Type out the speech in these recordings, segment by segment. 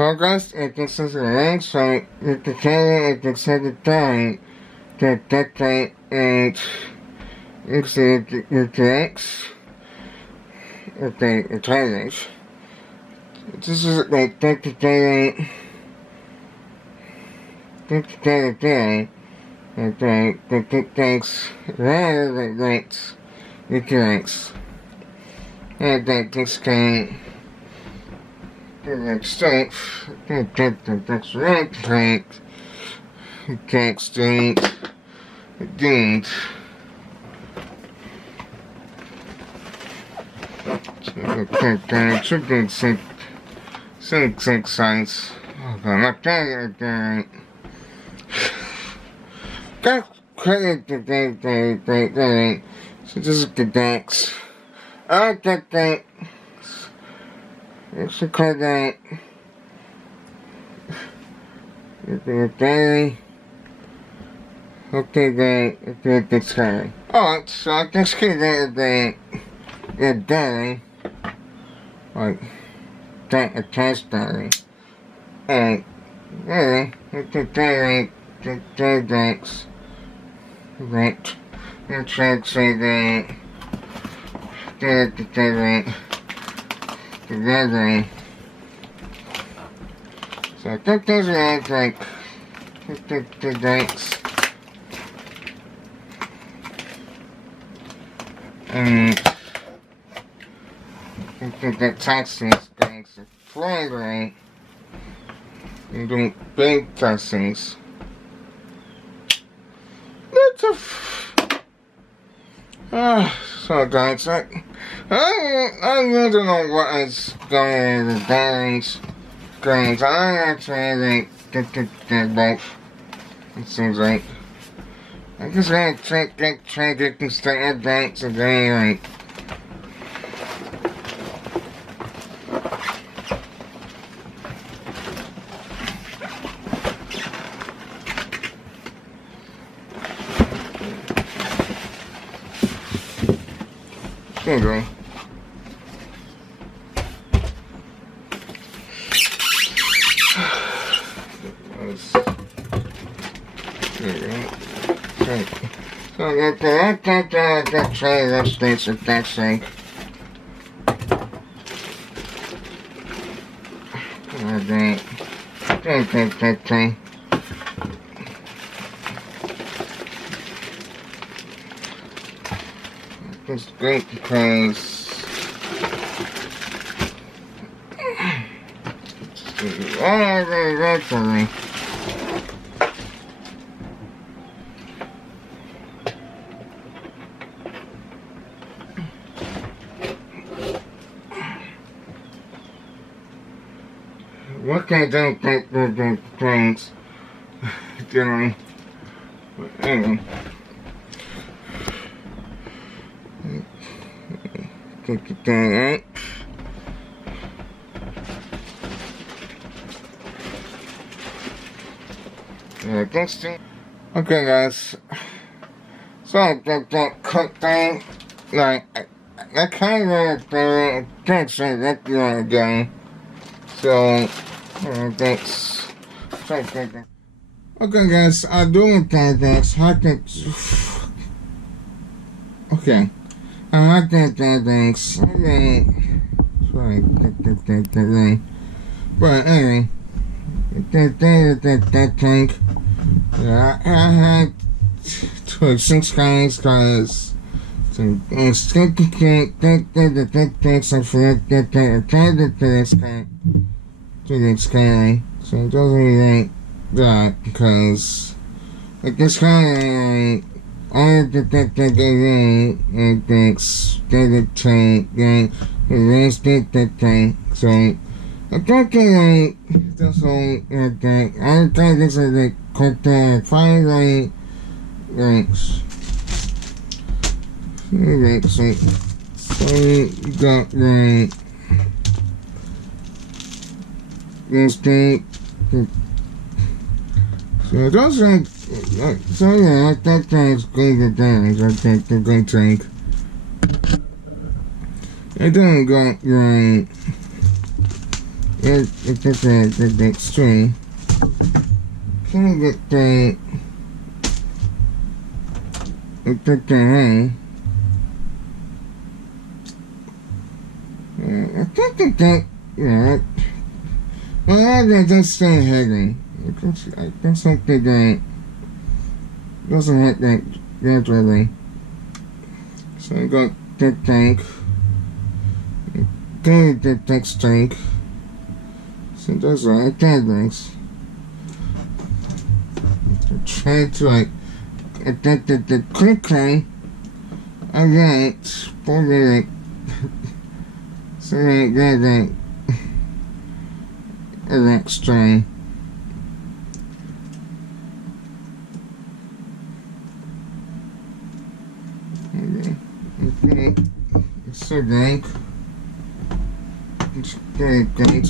August, this is the range, so you can carry it except the time that dictate it exceed the tracks, the trailers. This is like dictating day, that dictates rather than rates, the tracks, and that dictate the strength, that's right, strength, take strength, deed. Should be six sides. Okay, like that. Got credit the day. So this is the decks. I like that day. It's a credit. The daily. Okay, the sky. Alright, so I just get the daily. Like, that attached daily. And, really, it's a daily, the decks. That, the tracks say that, the daily. Together. So I think those are like the decks. And I think the taxis decks are flagrant. And doing big taxis. What the so guys, I really don't know what is going on with the batteries. Guys, I actually think both. It seems like. I just gotta try to get started back today, like. There you go. So that tray, that states at that sake. That thing. It's great because eventually what can I do the things doing? Anyway. Take it down, right? Yeah, thanks to. Okay, guys. So that cut thing, like I kind of can't say that the other day. So thanks. Okay, guys, I do thanks. I can. Okay. I like that thanks. Okay. Sorry, that. But anyway, that tank. Yeah, I had to 6 guys because instead to that tanks I forgot that this guy to this guy. So it doesn't really that because like this guy all the that goes in and thinks that tank and the rest did that tank. So I think that's all that I think this is like cut that 5 ranks. So you got this thing. So those are so yeah, that tank's going to damage. I think the good tank. It didn't go right. the extreme. Can I get the hang? I think that, yeah. Well, I don't stay heading. I don't think that doesn't hit that gradually. So I got that tank. Get that next tank. So those are categories. Try to like the quickly alright for it. So I get that extra. Okay. So dank. It's very great.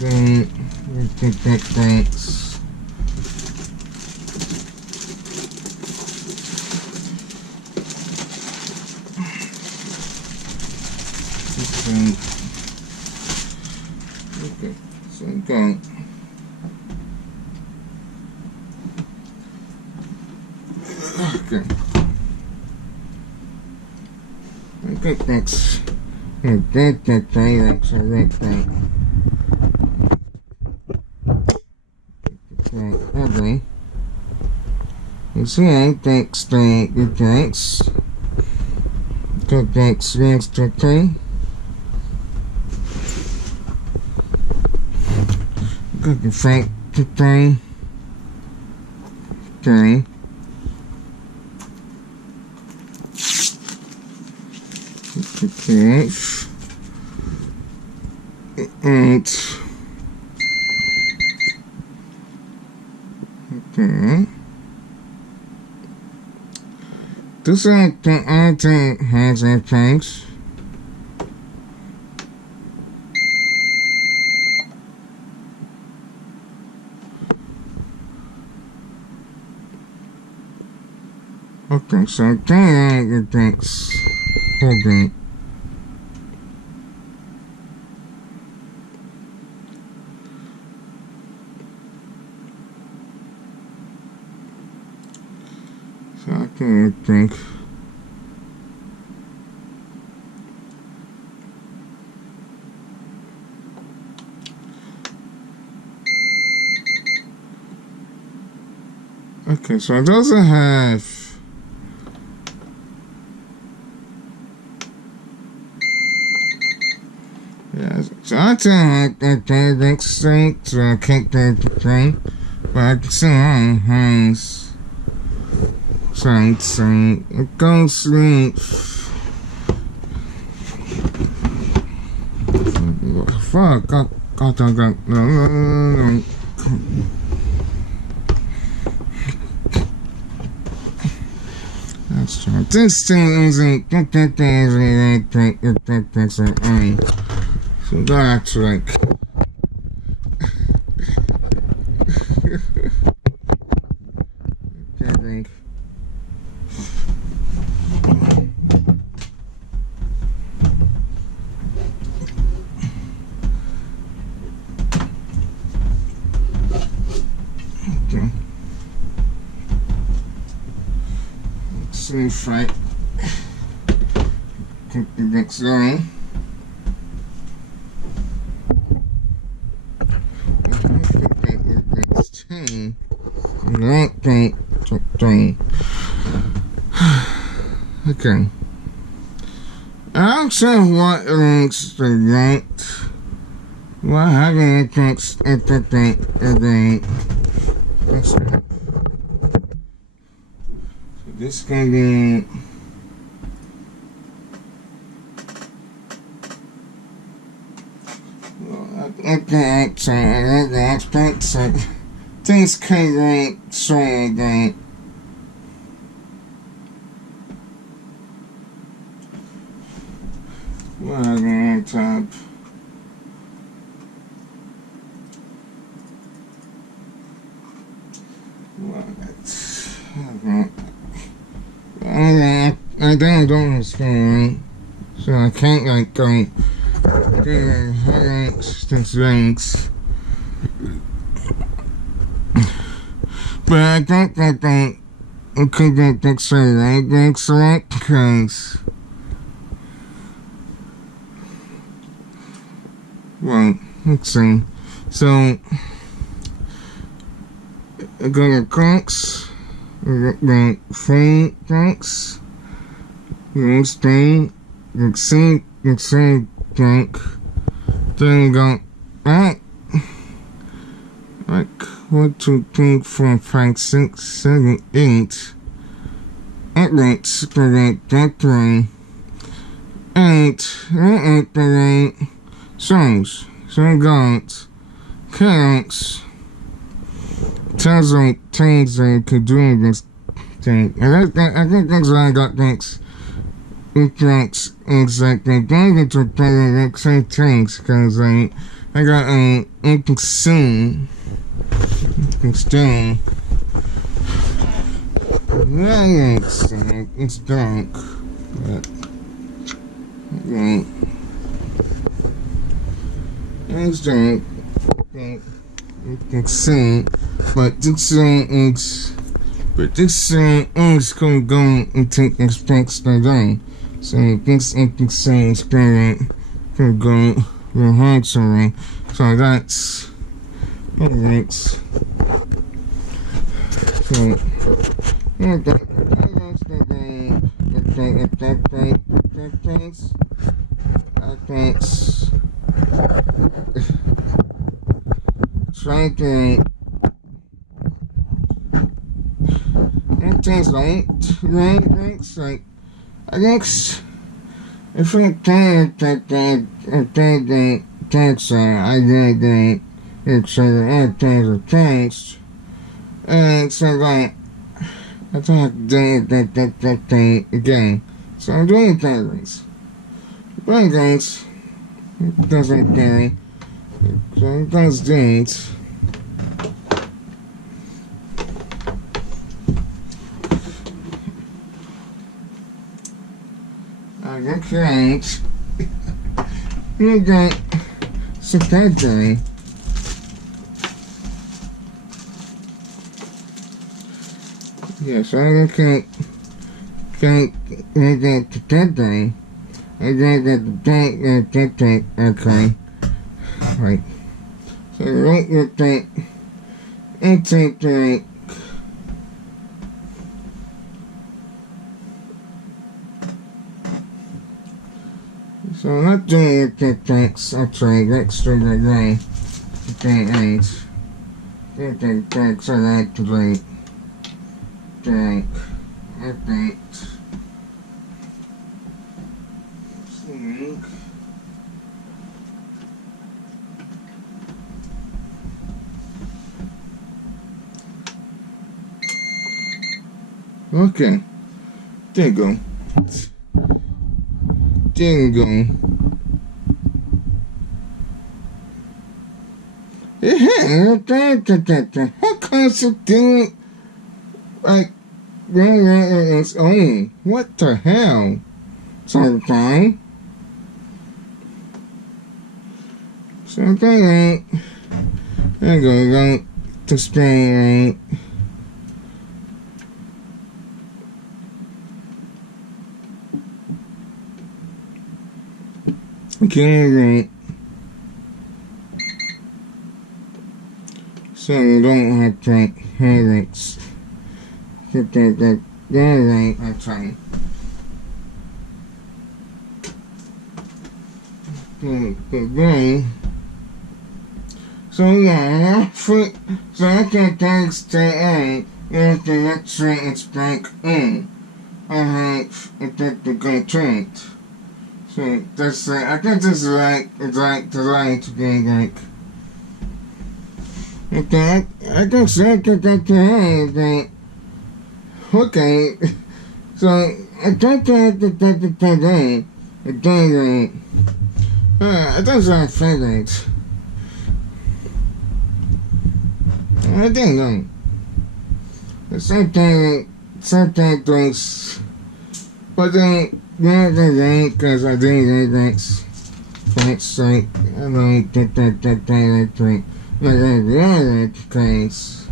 Then we take that thanks. Okay, so go. Okay. Okay, thanks. That thing, so that thing. Okay, ugly. You see, thanks, thanks. Good, thanks, okay. Good, thank, okay. Okay. Okay. And okay. This I think has a tanks. Okay, so I think it takes okay. So I think okay, so it doesn't have so I think that next thing to kick the thing, but I can see on hands. So go sleep. Fuck, God, no. That's true. This thing isn't that's like so that's like I think. Okay. Let's fight. Take the next going. Okay. I also want links to that. What having a text at the thing. So this can be okay, so that's things can be so that on top. I don't understand. So I can't like go highlights, things links. But I think that they could get that select because well, let's see. So I got the clicks, the free clicks, the stay, the same click, then got that. Like 1, 2, 3, 4, 5, 6, 7, 8. Outlets for that way. 8 the songs. So I got counts. Tells them things they could do this thing. I think that's why I got thanks. It thanks exactly. They get to play the same things because I got inconsistent. Still, yeah, it's dark, but it's dark. You can see, but this is gonna go and take this next day. So this APC is gonna go the hard survey. So that's. Alright. So, try to things like I guess if I can't take that I did that. It's things have changed, and so like I don't have to do that thing again. So I'm doing things. But things doesn't carry. So it does things. I get cranked. You get secretary. Yes, I can't get that day. I got that day, okay. Right. So I don't get that intake day. So I'm not doing it that thanks. I'll try extra that day. That thanks I like to wait. Okay, update. Okay, there you go. There you go. How comes it doing? Like, on its own. What the hell? Sometime. Something I'm gonna go to Spain. Okay, so you don't have to headaches. That right, I try. Then, so yeah, so I can thanks to A, if the X-ray is back in, I have it to go to it. So that's I think this is like, it's like designed to be like, okay, I think so I can take to A, okay, so I don't have to take it today. Again, I don't sound favorite. I don't know. Sometimes those But then, because I didn't get thanks, like, I don't get that thing, like, case.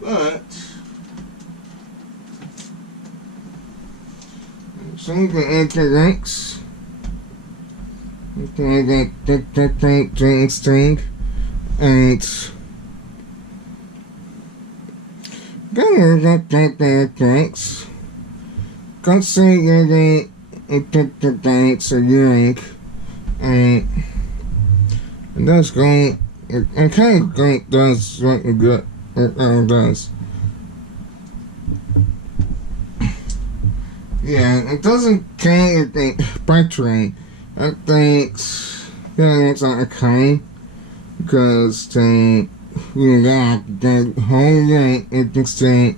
But, so you can enter links. You can get that thing, and then that thanks. Consider the thanks a link, and that's going. It kind of does what you get. It does. Yeah, it doesn't carry the battery. I think it's not okay because the whole thing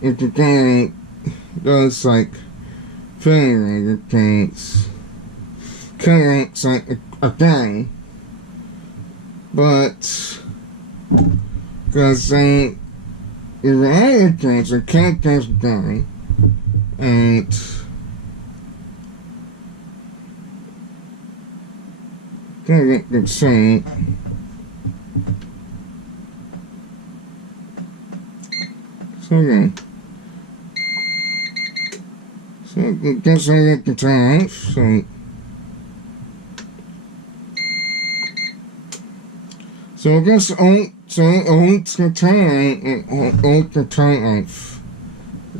it does like failure things. It's like a thing, but because the other things it can't test the thing, and the same. So yeah. So I guess I get the time. So I guess on the time off.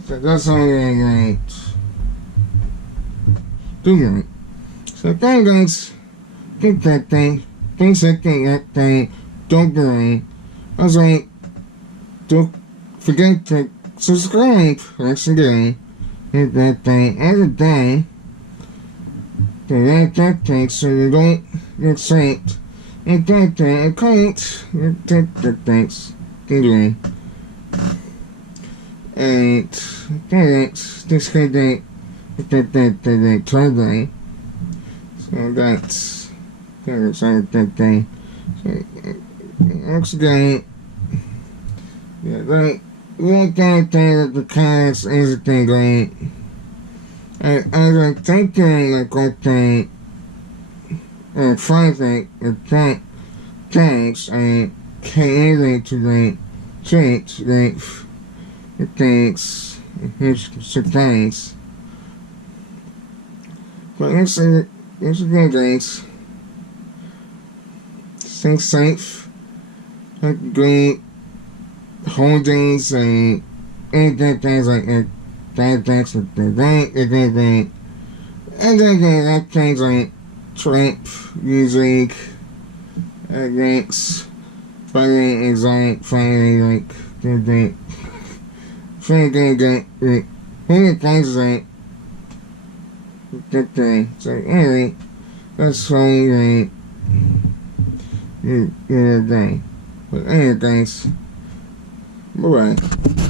That's all I do it. So guys, get that thing. Basically that thing. Don't worry. Also, don't forget to subscribe once again. Hit that thing every day. To that thing so you don't get sick. And that thing, I can't. That things. Anyway. And that's this kind of that Sunday. So that's that thing. So once again, yeah, that one thing that the cars everything going. I was thinking like okay, Friday the tanks and came to the church like. Thanks. So thanks. But let's go guys. Stay safe. Have good holidays and anything things like that. Thanks with the bank, everything. And then that things like Trump music. Thanks. Friday is like Friday like the one of the things like that thing. So anyway, that's whole thing. But anyway guys, bye bye.